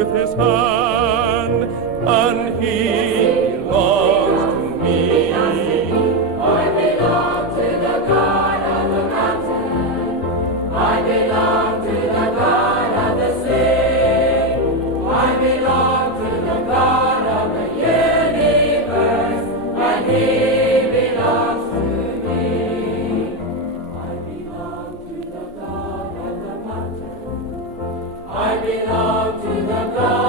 with his hand, and he belongs to me. I belong to the God of the mountain. I belong to the God of the sea. I belong to the God of the universe, and he belongs to me. I belong to the God of the mountain. I belong to the God